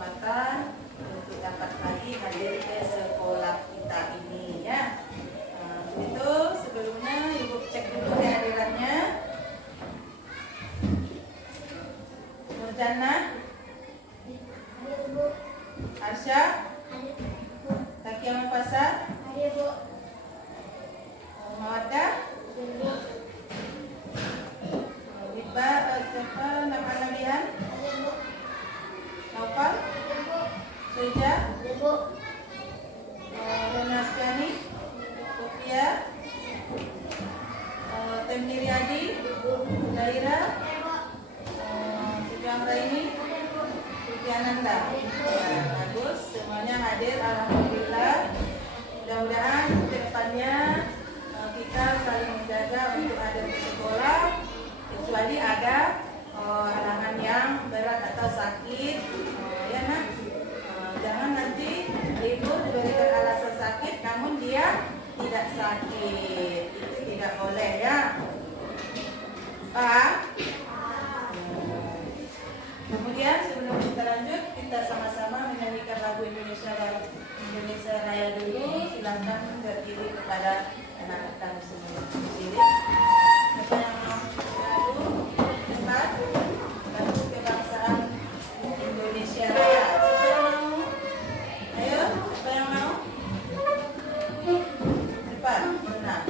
kesempatan untuk dapat lagi hadir ke sekolah kita ini ya. Itu sebelumnya Ibu cek dulu kehadirannya. Nurjana, Arsya, Takia Mufasa, Mawaddah, Iba, siapa nama Nabihan? Naufal, Suja, Rona Astiani, Sofia, Temni Riyadi, Daira, Sujam Raini, Sufiananda. Bagus, semuanya hadir, alhamdulillah. Mudah-mudahan ke depannya kita saling menjaga untuk hadir ke sekolah, kecuali ada halangan yang berat atau sakit, ya nak. Jangan nanti ibu diberikan alasan sakit, namun dia tidak sakit, itu tidak boleh ya. Paham? Kemudian sebelum kita lanjut, kita sama-sama menyanyikan lagu Indonesia Raya dulu. Silakan berdiri kepada anak-anak semua di sini. Siapa yang mau lagu? Cepat. Lagu kebangsaan Indonesia Raya. Siapa yang mau? Ayo, siapa yang mau? Cepat, benar.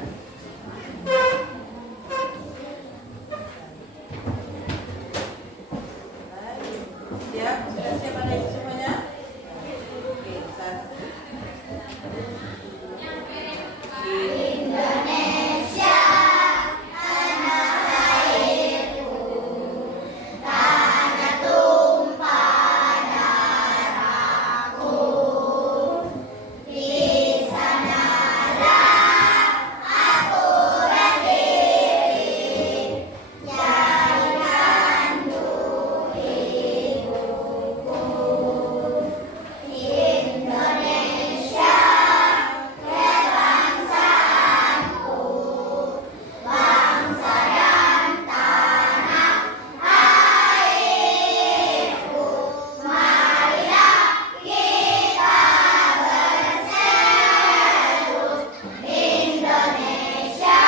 Siap? Sudah siap ada itu semuanya? Oke, satu. Indonesia, tanah airku, tanah tumpah darahku. Di sanalah aku berdiri, jadikan ibuku. Indonesia, kebangsaanku, bangsa dan tanah airku. Marilah kita berseru, Indonesia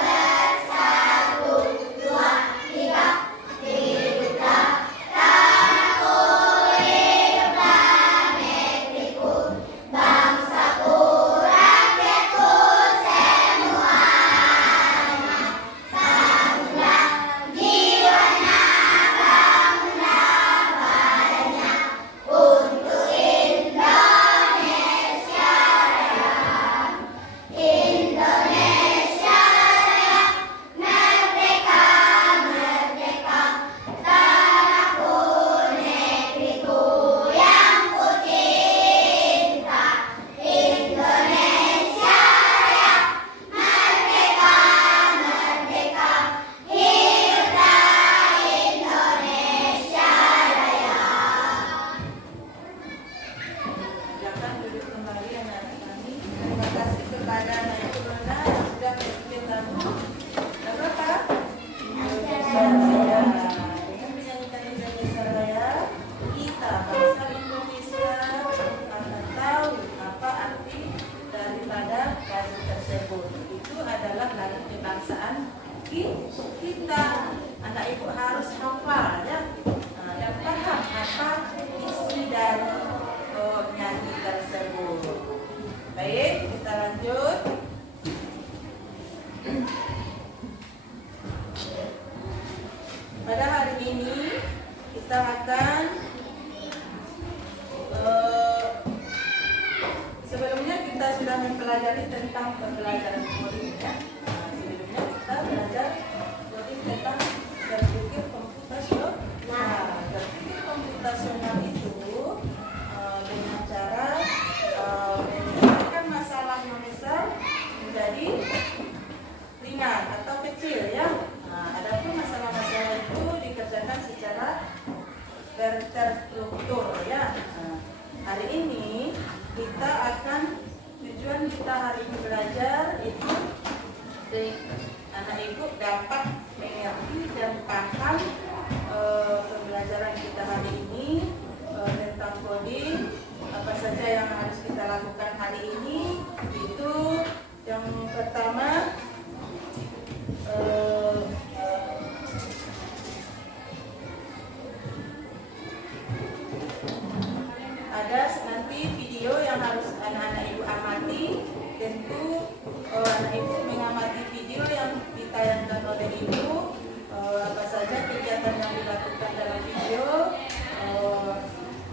bersatu. Dua, tiga, hiduplah tanahku, hiduplah negeriku, bangsaku, rakyatku semuanya. Bangunlah jiwanya, bangunlah badannya, untuk Indonesia Raya. Indonesia Raya, merdeka, merdeka, tanahku, negeriku yang ku cinta. Indonesia Raya, merdeka, merdeka, hiduplah Indonesia Raya. Silakan duduk kembali anak-anak kami. Terima kasih kepada Naya Corona yang sudah membuat lagu. Lagu apa? Indonesia Raya. Dengan menyanyikan Indonesia Raya, kita bangsa Indonesia akan tahu apa arti daripada lagu tersebut. Itu adalah lagu kebangsaan kita. Anak ibu harus hafal ya, dan paham apa isi dari nyanyi tersebut. Baik, kita lanjut. Pada hari ini kita akan sebelumnya kita sudah mempelajari tentang pembelajaran coding ya. Sebelumnya kita belajar coding tentang berpikir komputasional. Berpikir komputasional itu dengan cara menyelesaikan masalah yang besar menjadi ringan atau kecil ya. Adapun masalah-masalah itu dikerjakan secara terstruktur ya. Hari ini kita akan tujuan kita hari ini belajar itu anak ibu dapat mengerti dan paham pembelajaran kita hari ini tentang ada nanti video yang harus anak-anak ibu amati. Tentu anak ibu mengamati video yang ditayangkan oleh ibu, apa saja kegiatan yang dilakukan dalam video.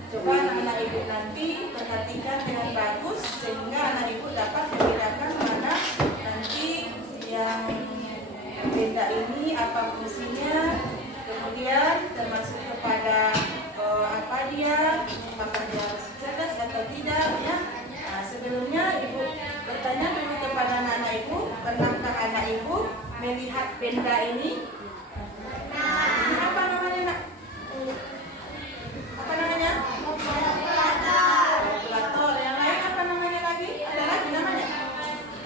Coba anak-anak ibu nanti perhatikan dengan bagus sehingga anak ibu dapat membedakan mana nanti yang benda ini apa fungsinya, kemudian termasuk kepada apa dia, apakah dia harus cerdas atau tidak ya. Nah, sebelumnya ibu bertanya dulu kepada anak-anak ibu, pernahkah anak ibu melihat benda ini? Ini apa namanya nak? Apa namanya? Kalkulator. Yang lain apa namanya lagi? Ada lagi namanya?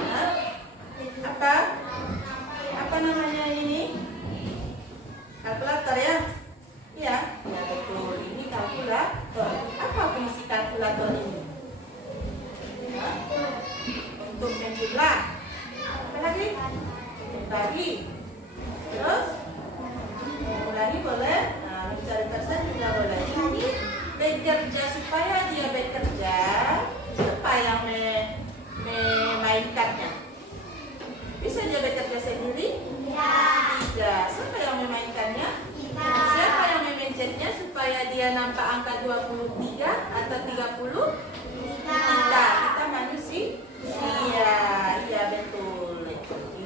Hah? Apa? Apa namanya ini? Kalkulator ya? Iya, ya betul. Ini kalkulator. Apa fungsi kalkulator ini? Hah? Untuk menjumlah. Apa lagi? Membagi. Terus? Mengulangi boleh. Nah, mencari persen juga boleh. Ini bekerja, supaya dia bekerja. Siapa yang memainkannya? Bisa dia bekerja sendiri? Tidak. Siapa yang memainkannya? Siapa yang memencetnya supaya dia nampak angka 23 atau 30? Kita manusia. Iya betul.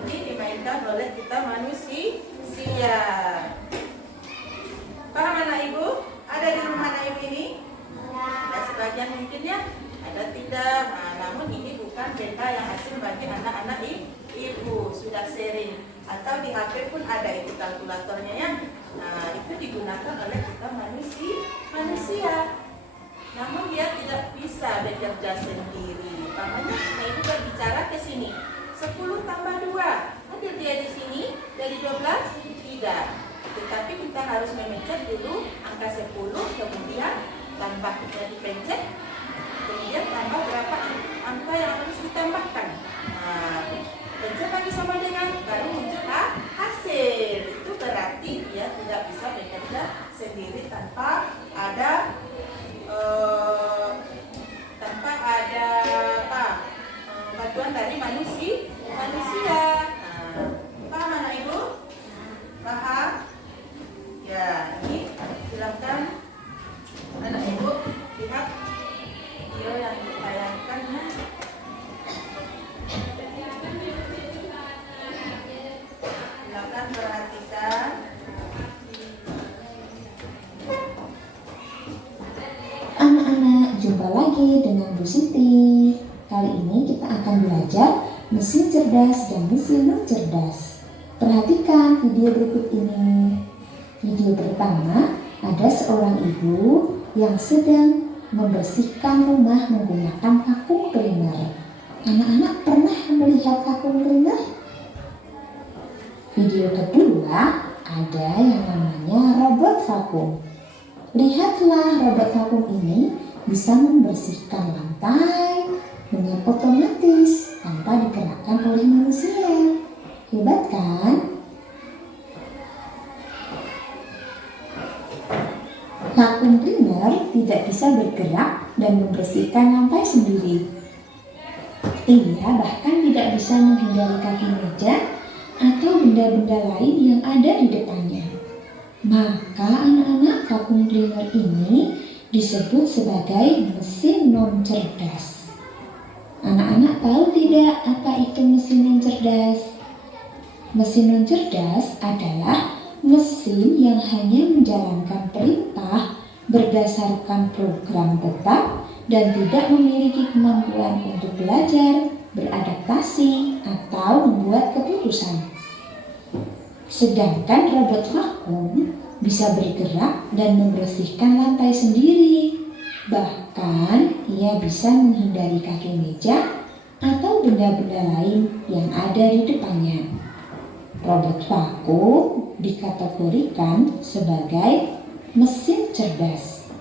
Ini dimainkan oleh kita manusia. Paham anak ibu? Ada di rumah anak ibu ini? Ada sebagian mungkin ya, ada tidak. Nah, namun ini bukan benda yang asing bagi anak-anak ibu. Sudah sering. Atau di HP pun ada itu kalkulatornya ya. Nah, itu digunakan oleh kita manusia. Namun dia tidak bisa bekerja sendiri. Makanya kita ibu berbicara ke sini. 10 tambah 2. Hadir dia di sini dari 12? Tidak. Tetapi kita harus memencet dulu angka 10, kemudian tambahnya dipencet, kemudian tambah berapa angka yang harus ditambahkan. Nah, pencet lagi sama dengan, baru muncul hasil. Itu berarti dia tidak bisa bekerja sendiri tanpa ada bantuan dari manusia. Paham anak ibu? Paham? Ya, ini silakan anak ibu lihat video yang ditayangkan ya. Silakan perhatikan. Anak-anak, jumpa lagi dengan Bu Siti. Kali ini kita akan belajar mesin cerdas dan mesin non cerdas. Perhatikan video berikut ini. Video pertama, ada seorang ibu yang sedang membersihkan rumah menggunakan vakum cleaner. Anak-anak pernah melihat vakum cleaner? Video kedua, ada yang namanya robot vakum. Lihatlah, robot vakum ini bisa membersihkan lantai dengan otomatis tanpa digerakkan oleh manusia. Hebat kan? Vakum cleaner tidak bisa bergerak dan membersihkan lantai sendiri. Ia bahkan tidak bisa menghindari kaki meja atau benda-benda lain yang ada di depannya. Maka anak-anak, vakum cleaner ini disebut sebagai mesin non cerdas. Anak-anak tahu tidak apa itu mesin non cerdas? Mesin non cerdas adalah mesin yang hanya menjalankan perintah berdasarkan program tetap dan tidak memiliki kemampuan untuk belajar, beradaptasi, atau membuat keputusan. Sedangkan robot vakum bisa bergerak dan membersihkan lantai sendiri. Bahkan ia bisa menghindari kaki meja atau benda-benda lain yang ada di depannya. Robot vakum dikategorikan sebagai mesin cerdas.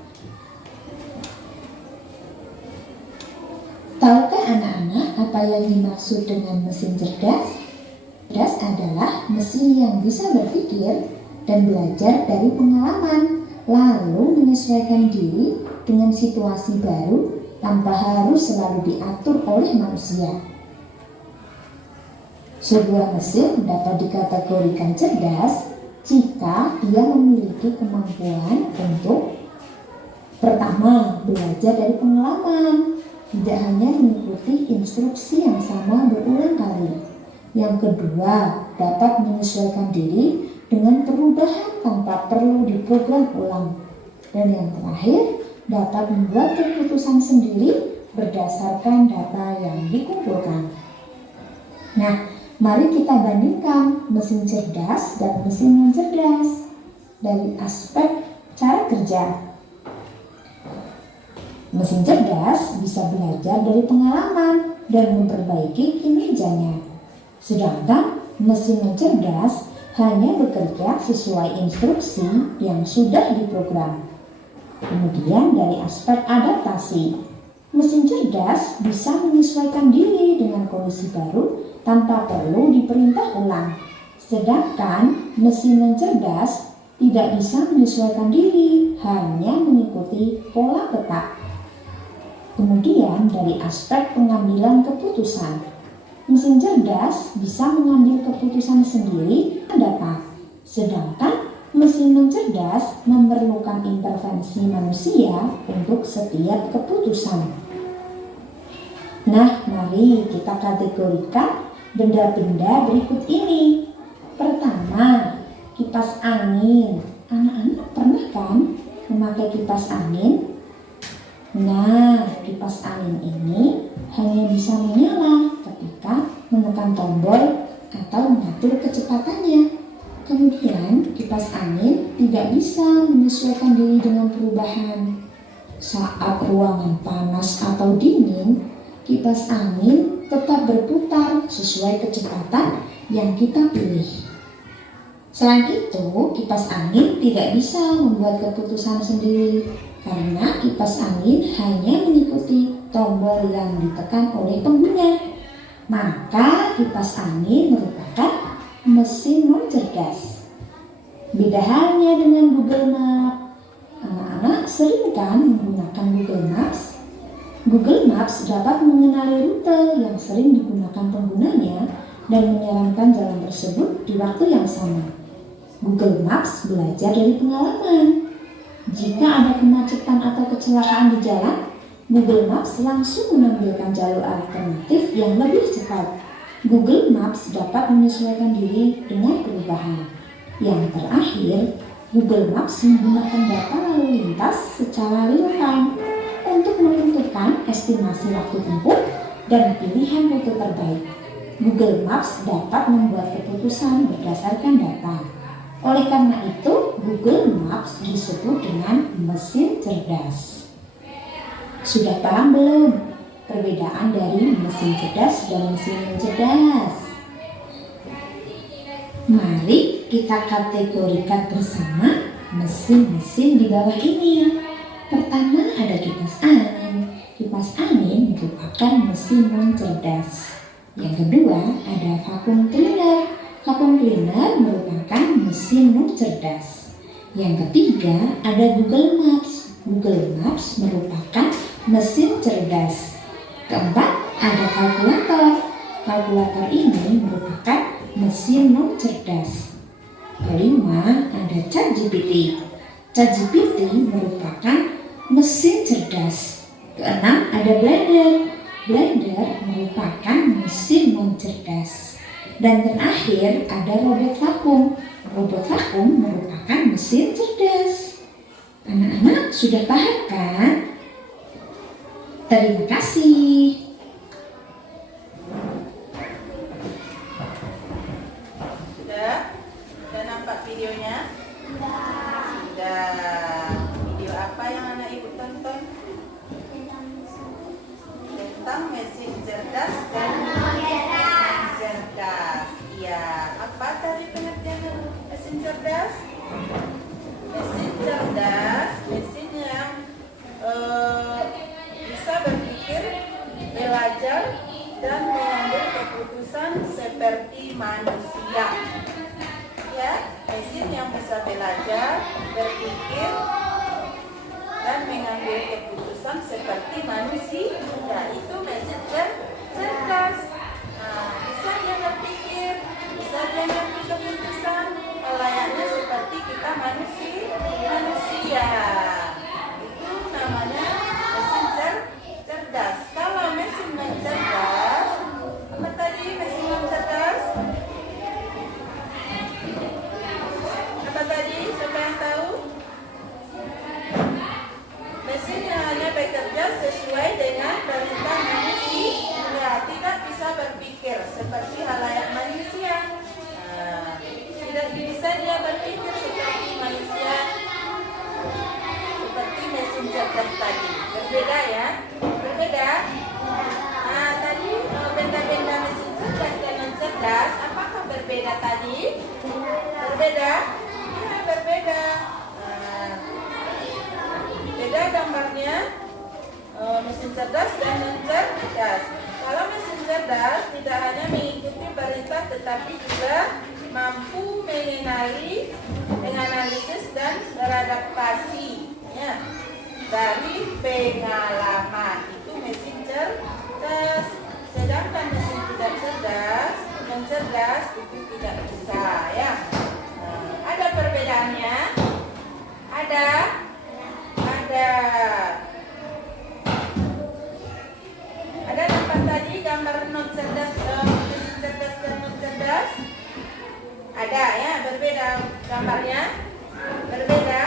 Tahukah anak-anak apa yang dimaksud dengan mesin cerdas? Cerdas adalah mesin yang bisa berpikir dan belajar dari pengalaman, lalu menyesuaikan diri dengan situasi baru tanpa harus selalu diatur oleh manusia. Sebuah mesin dapat dikategorikan cerdas jika ia memiliki kemampuan untuk pertama, belajar dari pengalaman, tidak hanya mengikuti instruksi yang sama berulang kali. Yang kedua, dapat menyesuaikan diri dengan perubahan tanpa perlu diprogram ulang. Dan yang terakhir, dapat membuat keputusan sendiri berdasarkan data yang dikumpulkan. Nah, mari kita bandingkan mesin cerdas dan mesin non cerdas dari aspek cara kerja. Mesin cerdas bisa belajar dari pengalaman dan memperbaiki kinerjanya. Sedangkan mesin non cerdas hanya bekerja sesuai instruksi yang sudah diprogram. Kemudian dari aspek adaptasi, mesin cerdas bisa menyesuaikan diri dengan kondisi baru tanpa perlu diperintah ulang. Sedangkan mesin non cerdas tidak bisa menyesuaikan diri, hanya mengikuti pola tetap. Kemudian dari aspek pengambilan keputusan, mesin cerdas bisa mengambil keputusan sendiri dan dapat. Sedangkan mesin non cerdas memerlukan intervensi manusia untuk setiap keputusan. Nah, mari kita kategorikan benda-benda berikut ini. Pertama, kipas angin. Anak-anak pernah kan memakai kipas angin? Nah, kipas angin ini hanya bisa menyala ketika menekan tombol atau mengatur kecepatannya. Kemudian, kipas angin tidak bisa menyesuaikan diri dengan perubahan. Saat ruangan panas atau dingin, kipas angin tetap berputar sesuai kecepatan yang kita pilih. Selain itu, kipas angin tidak bisa membuat keputusan sendiri karena kipas angin hanya mengikuti tombol yang ditekan oleh pengguna. Maka kipas angin merupakan mesin non cerdas. Beda halnya dengan Google Maps. Anak-anak sering kan menggunakan Google Maps? Google Maps dapat mengenali rute yang sering digunakan penggunanya dan menyarankan jalan tersebut di waktu yang sama. Google Maps belajar dari pengalaman. Jika ada kemacetan atau kecelakaan di jalan, Google Maps langsung menampilkan jalur alternatif yang lebih cepat. Google Maps dapat menyesuaikan diri dengan perubahan. Yang terakhir, Google Maps menggunakan data lalu lintas secara real-time untuk menentukan estimasi waktu tempuh dan pilihan rute terbaik. Google Maps dapat membuat keputusan berdasarkan data. Oleh karena itu, Google Maps disebut dengan mesin cerdas. Sudah paham belum perbedaan dari mesin cerdas dan mesin non cerdas? Mari kita kategorikan bersama mesin-mesin di bawah ini. Pertama ada kipas angin. Kipas angin merupakan mesin non cerdas. Yang kedua ada vacuum cleaner. Vacuum cleaner merupakan mesin non cerdas. Yang ketiga ada Google Maps. Google Maps merupakan mesin cerdas. Keempat ada kalkulator. Kalkulator ini merupakan mesin non cerdas. Kelima ada ChatGPT. ChatGPT merupakan mesin cerdas. Keenam ada Blender. Blender merupakan mesin non cerdas. Dan terakhir ada robot vakum. Robot vakum merupakan mesin cerdas. Anak-anak sudah paham kan? Terima kasih. Sudah nampak videonya? Sudah. Video apa yang anak ibu tonton? Tentang mesin cerdas dan cerdas. Iya, apa tadi pengertian mesin cerdas? Mesin cerdas, mesin yang bisa berpikir, belajar, dan mengambil keputusan seperti manusia. Ya, mesin yang bisa belajar, berpikir, dan mengambil keputusan seperti manusia. Itu mesin cerdas. Bisa dia berpikir, bisa dia mengambil keputusan layaknya seperti kita manusia. Itu namanya mesin cerdas. Kalau mesin non-cerdas, apa tadi mesin non-cerdas? Apa tadi? Siapa yang tahu? Mesin yang hanya bekerja sesuai dengan perintah manusia, tidak bisa berpikir seperti halayak manusia. Tidak bisa dia berpikir seperti manusia, seperti mesin cerdas tadi. Berbeda ya? Berbeda. Tadi benda-benda mesin cerdas dan non-cerdas, apakah berbeda tadi? Berbeda? Ya, berbeda. Beda gambarnya mesin cerdas dan non-cerdas. Kalau mesin cerdas tidak hanya mengikuti perintah tetapi juga mampu menganalisis dan beradaptasi ya, dari pengalaman. Itu mesin cerdas. Sedangkan mesin tidak cerdas, non-cerdas itu tidak bisa ya. Ada perbedaannya? Ada. Ada nampak tadi gambar non-cerdas, mesin cerdas dan non-cerdas? Ada ya, berbeda gambarnya? Berbeda?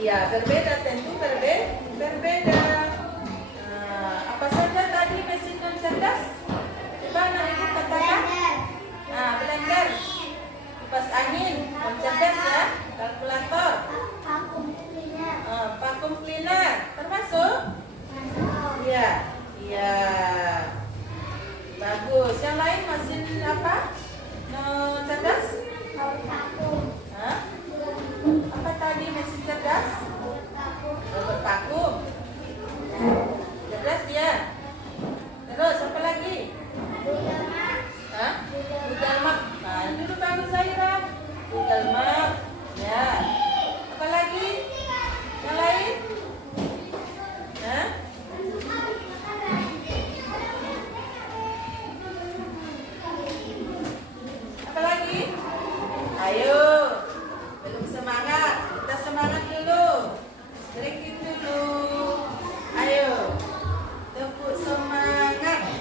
Iya, berbeda, tentu berbeda. Apa saja tadi mesin non-cerdas? Coba anak ibu katakan. Blender, kipas angin, non-cerdas ya, kalkulator. Vacuum cleaner termasuk? Iya. Bagus. Yang lain mesin apa? Cerdas? Apa tadi mesin cerdas? Robot vakum. Cerdas dia. Terus apa lagi? Google Map. Itu bagus Zaira. Google Map. Ya. Apa lagi? Yang lain? Apa lagi? Ayo, belum semangat. Kita semangat dulu. Stretching dulu. Ayo, tepuk semangat.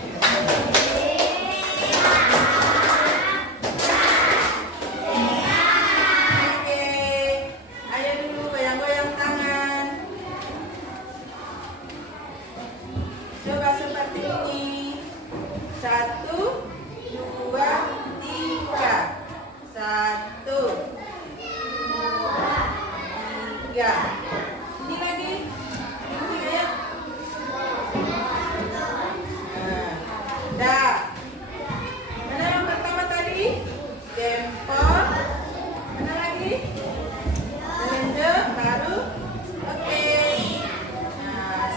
Coba seperti ini. 1, 2, 3. 1, 2, 3. Ini lagi. Ini ya. Dah. Mana yang pertama tadi? Jempol. Mana lagi? Blender baru. Oke.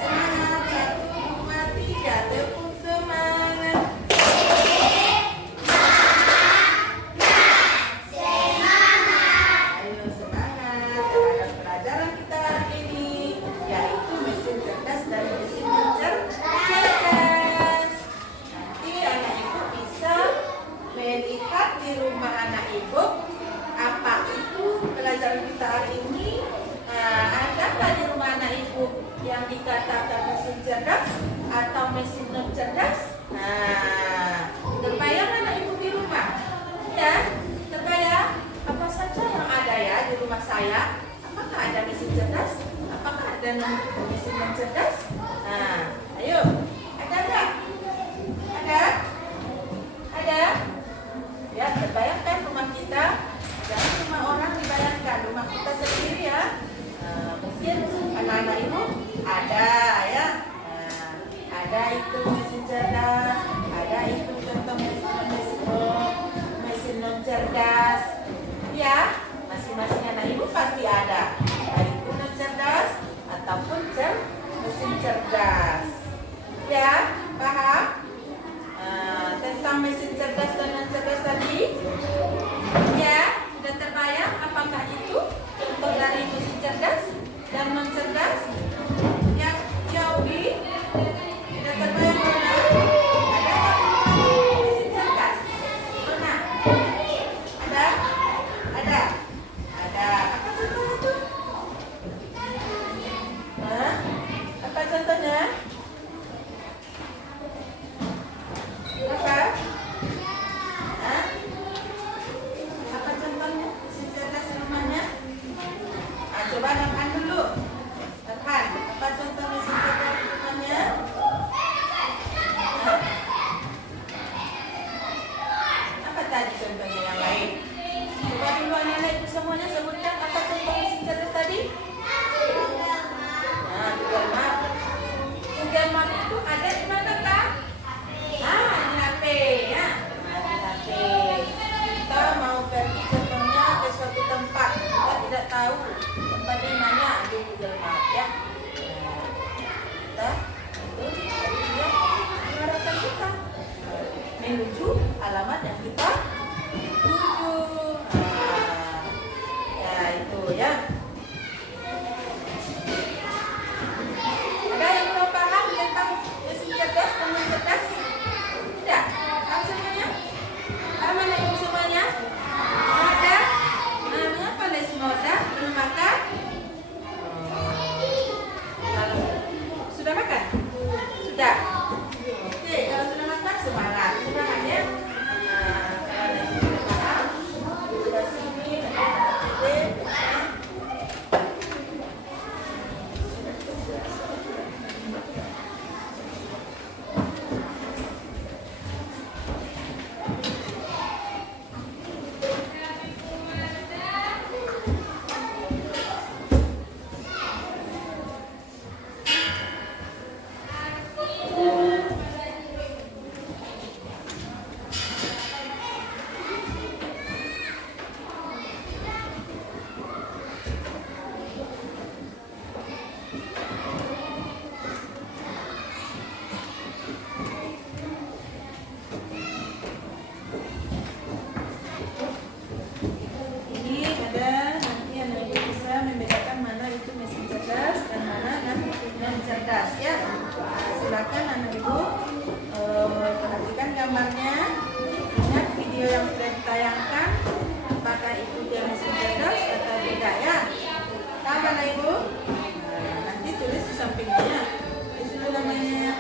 Semangat. 1, 2, 3. Tepuk semangat. Ayo semangat terhadap pelajaran kita hari ini, yaitu mesin cerdas dan mesin cerdas. Nanti anak ibu bisa melihat di rumah anak ibu apa itu pelajaran kita hari ini. Adakah di rumah anak ibu yang dikatakan mesin cerdas atau mesin non cerdas? Terbayang anak ibu di rumah? Ya, terbayang apa saja yang ada ya di rumah saya? Apakah ada mesin cerdas? Apakah ada mesin non cerdas? Ayo, ada nggak? Ada? Ya, terbayangkan rumah kita? Jangan cuma orang dibayangkan, rumah kita sendiri ya. Mungkin anak-anak ibu ada ya. Ada itu mesin cerdas, ada itu contoh mesin non cerdas. Ya, masing-masing anak ibu pasti ada. Baik itu non cerdas ataupun mesin cerdas. Ya, paham? Tentang mesin cerdas dan non cerdas tadi? Ya, sudah terbayang apakah itu contoh dari mesin cerdas dan non cerdas? gambar itu ada di mana Kak? Di HP ya. Di HP. Kita mau pergi contohnya ke suatu tempat, kita tidak tahu tempatnya mana, di Google Map ya. Kita itu jadi dia mengarahkan kita menuju alamat yang kita tuju. Ya itu ya. Ada yang belum paham tentang mesin cerdas dan non cerdas? Tidak? Paham semuanya? Paham anak ibu semuanya? Ada? Mengapa les moda? Belum makan? Sudah makan? Sudah? Oke, kalau sudah makan semangat. Semangat ya. Kalau ada yang belum paham, sudah sini, cerdas ya. Silakan anak ibu perhatikan gambarnya, ingat video yang sudah ditayangkan, apakah itu dia mesin cerdas atau tidak ya. Tahu anak ibu? Nanti tulis di sampingnya. Tulis dulu namanya.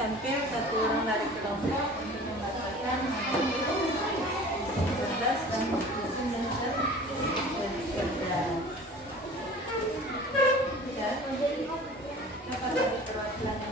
tampil satu orang dari kelompok untuk membacakan cerdas dan semester cerdas. Ya, apa tadi perwakilannya?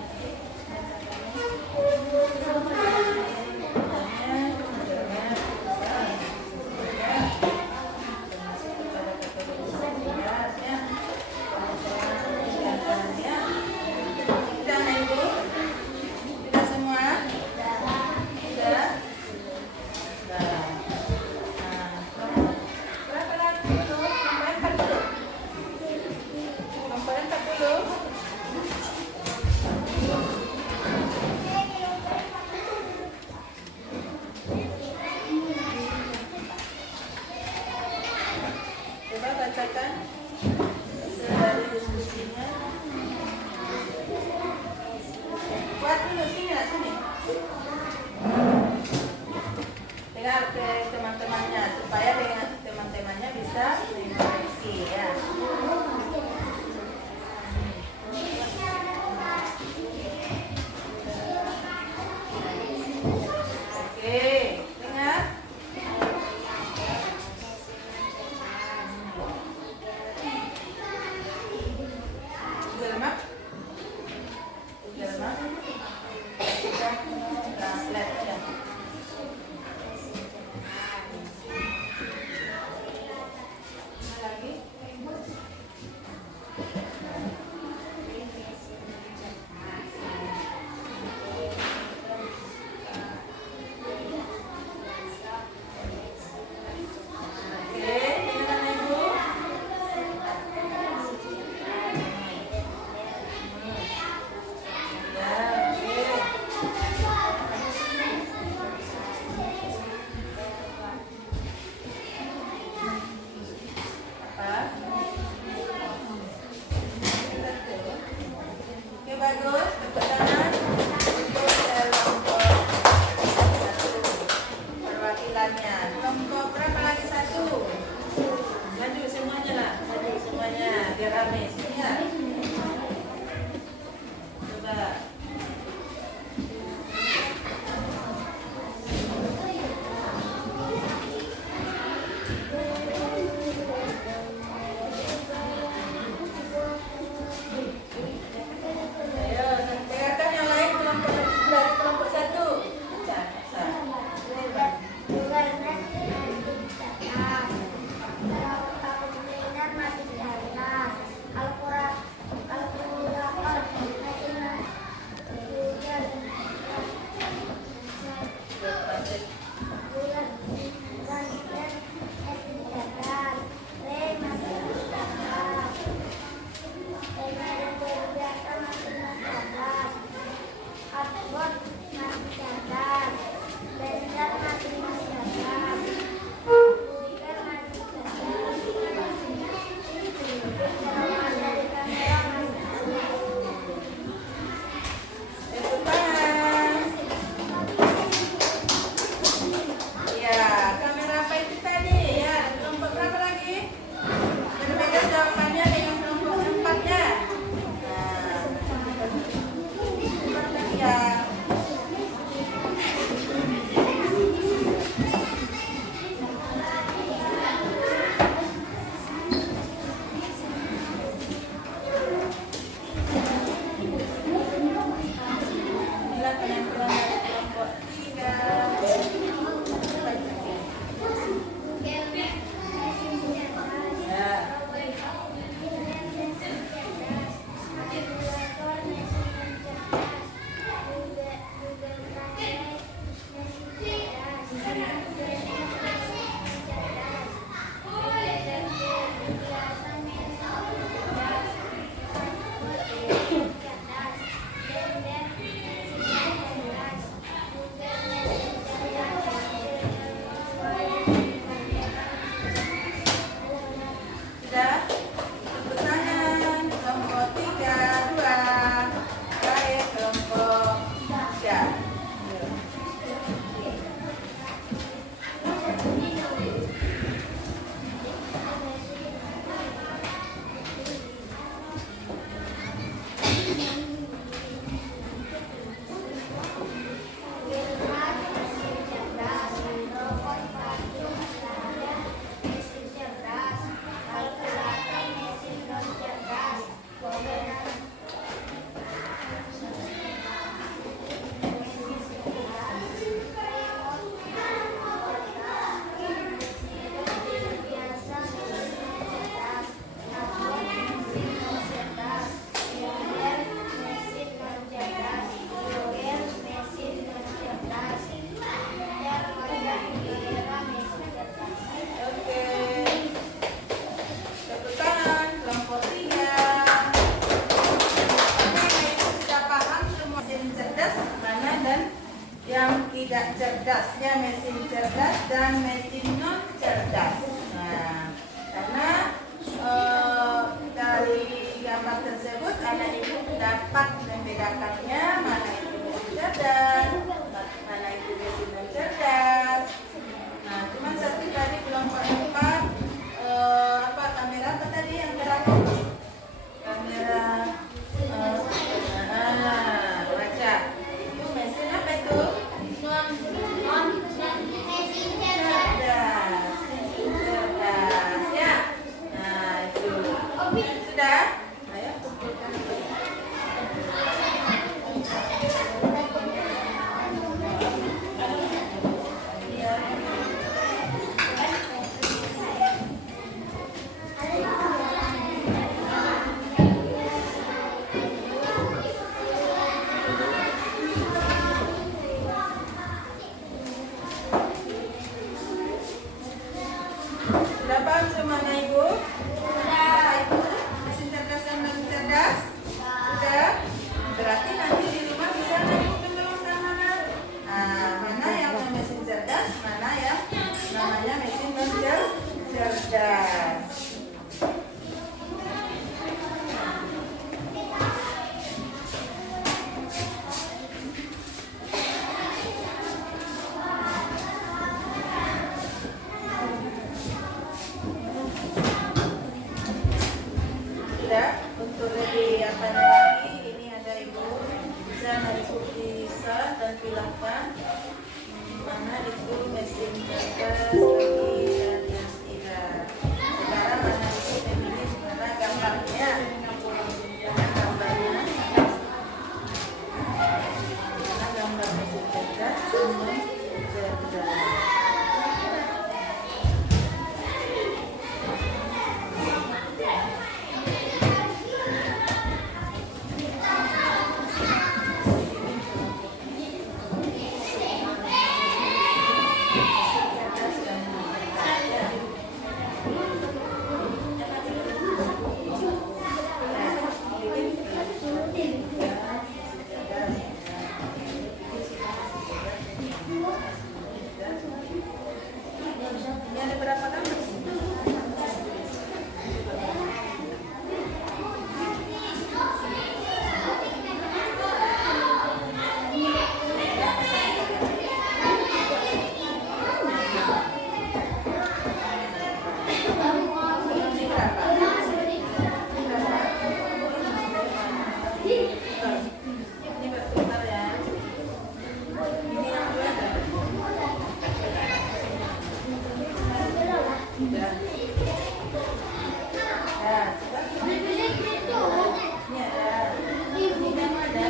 Coba bacakan hasil dari diskusinya. Buat dulu sini, sini. Dengar ke teman-temannya supaya dengan teman-temannya bisa mengoreksi ya. Oke, dengar. jelasnya mesin cerdas dan mesin non cerdas. Nah, karena dari gambar tersebut anak ibu dapat membedakannya mana itu mesin cerdas, mana itu mesin non cerdas. Nah, cuma satu tadi belum sempat kamera apa tadi yang terakhir? Kamera baca. Itu mesin apa itu? Cerdas ya. Nah itu sudah. Ayo kumpulkan. Sudah paham semuanya ibu? Apa itu mesin cerdas dan non cerdas? Sudah? Berarti nanti di rumah bisa ibu kembangkan mana? Nah, mana yang mesin cerdas, mana yang namanya mesin non cerdas. Sudah, untuk lebih lagi ini ada ibu bisa diskusi dan pilihkan mana itu mesin cerdas lagi dan yang tidak. Sekarang mana itu memilih mana gambarnya, mana gambar mesin cerdas dan non cerdas. Ini ada berapa gambar? Ini berputar ya. Ini yang dua ada. Sudah. Ya, sudah. Ini ada. Ini yang ada.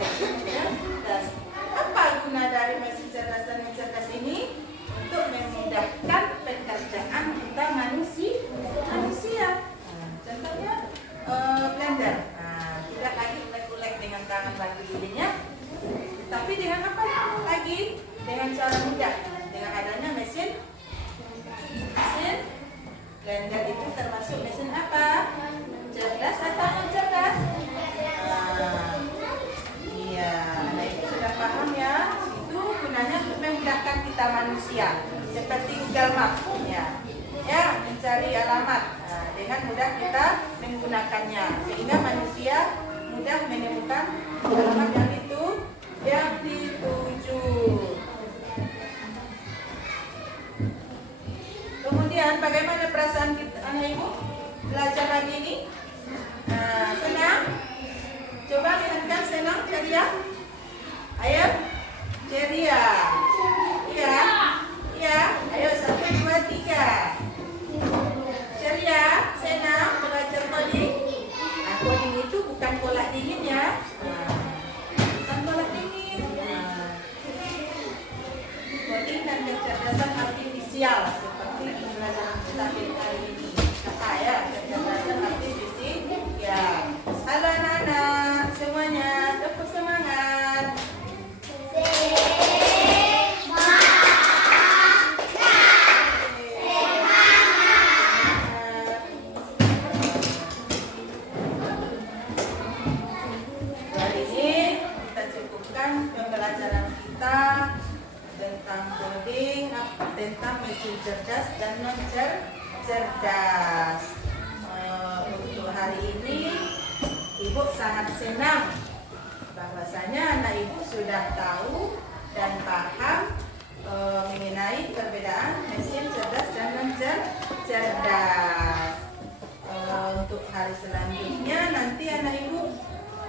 cerdas. Apa guna dari mesin cerdas dan cerdas ini? Untuk memudahkan pekerjaan kita manusia. Contohnya blender. Tidak lagi ulek-ulek dengan tangan bagi dirinya, tapi dengan apa lagi? Dengan cara mudah, dengan adanya mesin blender itu termasuk mesin apa? Cerdas atau non cerdas? Iya, anak itu sudah paham ya. Itu gunanya untuk memudahkan kita manusia, seperti Google Maps ya, mencari alamat. Dengan mudah kita menggunakannya, sehingga manusia mudah menemukan alamat yang dituju. Kemudian bagaimana perasaan kita, anak ibu belajar hari ini? Senang? Coba lihatkan senang, ceria? Ayo, ceria. Iya. Ayo 1, 2, 3. Ceria, senang belajar coding. Coding itu bukan bola dingin ya. Bukan bola dingin. Coding dan kecerdasan artifisial seperti pembelajaran kita hari ini. Apa ya? Kecerdasan artifisial. Halo anak-anak semuanya, tepuk semangat. Hari ini kita cukupkan pembelajaran kita tentang coding, tentang mesin cerdas dan non cerdas. Untuk hari ini Ibu sangat senang bahwasanya anak Ibu sudah tahu dan paham mengenai perbedaan mesin cerdas dan non cerdas. Untuk hari selanjutnya nanti anak Ibu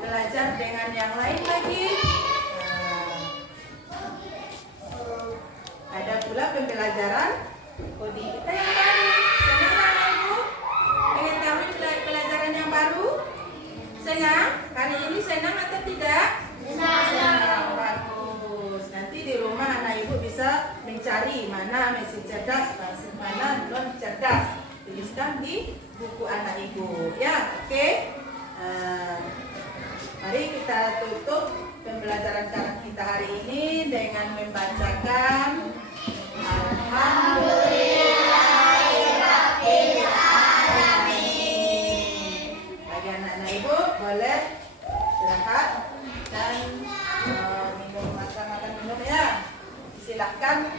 belajar dengan yang lain lagi. Ada pula pembelajaran coding kita yang baru. Senang anak Ibu mengetahui pelajaran yang baru? Senang? Hari ini senang atau tidak? Senang. Bagus. Nanti di rumah anak Ibu bisa mencari mana mesin cerdas, mana non cerdas. Tuliskan di buku anak Ibu. Ya, oke. Mari kita tutup pembelajaran kita hari ini dengan membacakan Alhamdulillahirrahmanirrahim. Bagi anak-anak Ibu boleh istirahat dan makan minum ya. Silakan.